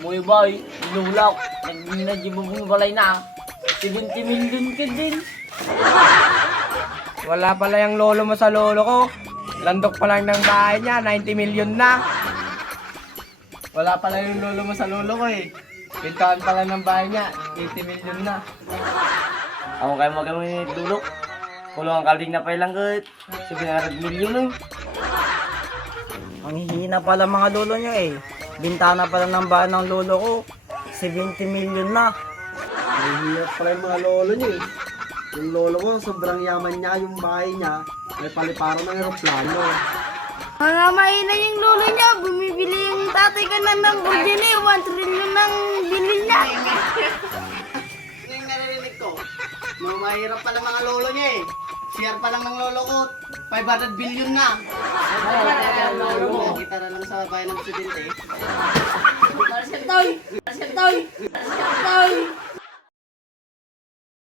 Muy boy, lulak. Nag-balay na. 70 million ka din. Wala pala yung lolo mo sa lolo ko. Landok pa lang ng bahay niya, 90 million na. Wala pala yung lolo mo sa lolo ko eh. Pintahan pala ng bahay niya, 80 million na. Ako kayo magamit dulok. Kulong ang kalding na pa ilang kahit. 700 million lang. Ang hihina pala mga lolo nyo eh. Bintana pala ng bahay ng lolo ko. 70 million na. Mahirap pala yung mga lolo niya eh. Yung lolo ko, sobrang yaman niya, yung bahay niya, may paliparan ng aeroplano. Mga mahina yung lolo niya, bumibili yung tatay ka ng Lamborghini, 1 trillion ng bili niya. Yung narinig ko, mga mahirap pala mga lolo niya eh. CR pa lang ng lolo ko, 500 billion na. Kita na lang sa bayan ng presidente. Marcel Toy!